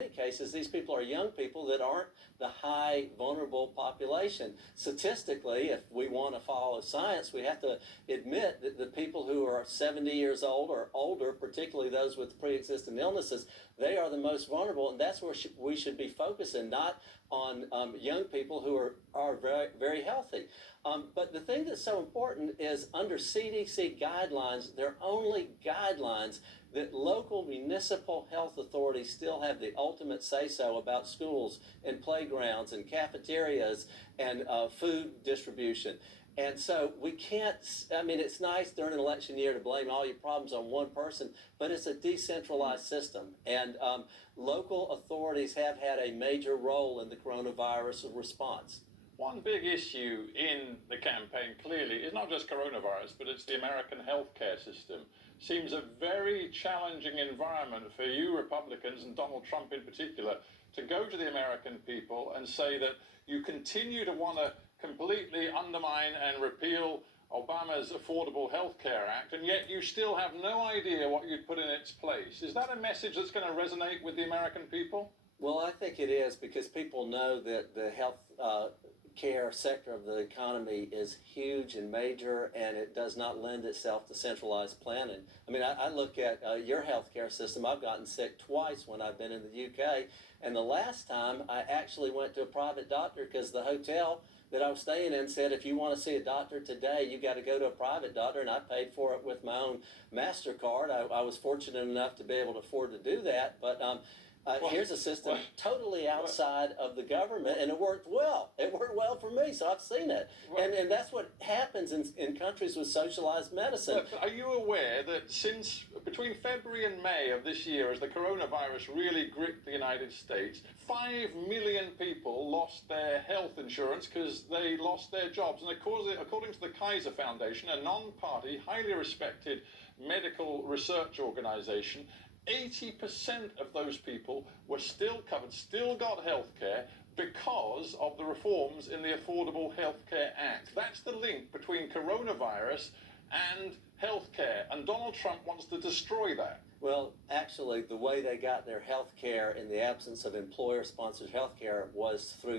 many cases, these people are young people that aren't the high vulnerable population. Statistically, if we want to follow science, we have to admit that the people who are 70 years old or older, particularly those with pre-existing illnesses, they are the most vulnerable, and that's where we should be focusing, not on young people who are very, very healthy. But the thing that's so important is under CDC guidelines, they're only guidelines that local municipal health authorities still have the ultimate say-so about schools and playgrounds and cafeterias and food distribution. And so we can't, I mean, it's nice during an election year to blame all your problems on one person, but it's a decentralized system. And local authorities have had a major role in the coronavirus response. One big issue in the campaign, clearly, is not just coronavirus, but it's the American healthcare system. Seems a very challenging environment for you Republicans, and Donald Trump in particular, to go to the American people and say that you continue to want to completely undermine and repeal Obama's Affordable Health Care Act, and yet you still have no idea what you'd put in its place. Is that a message that's going to resonate with the American people? Well, I think it is, because people know that the health care sector of the economy is huge and major, and it does not lend itself to centralized planning. I mean, I look at your healthcare system. I've gotten sick twice when I've been in the UK, and the last time I actually went to a private doctor because the hotel that I was staying in said, if you want to see a doctor today, you got to go to a private doctor, and I paid for it with my own MasterCard. I was fortunate enough to be able to afford to do that, but here's a system totally outside of the government, and it worked well. It worked well for me, so I've seen it. And that's what happens in countries with socialized medicine. But are you aware that since between February and May of this year, as the coronavirus really gripped the United States, 5 million people lost their health insurance because they lost their jobs? And of course, according to the Kaiser Foundation, a non-party, highly respected medical research organization, 80% of those people were still covered, still got health care because of the reforms in the Affordable Health Care Act. That's the link between coronavirus and health care, and Donald Trump wants to destroy that. Well, actually, the way they got their health care in the absence of employer-sponsored health care was through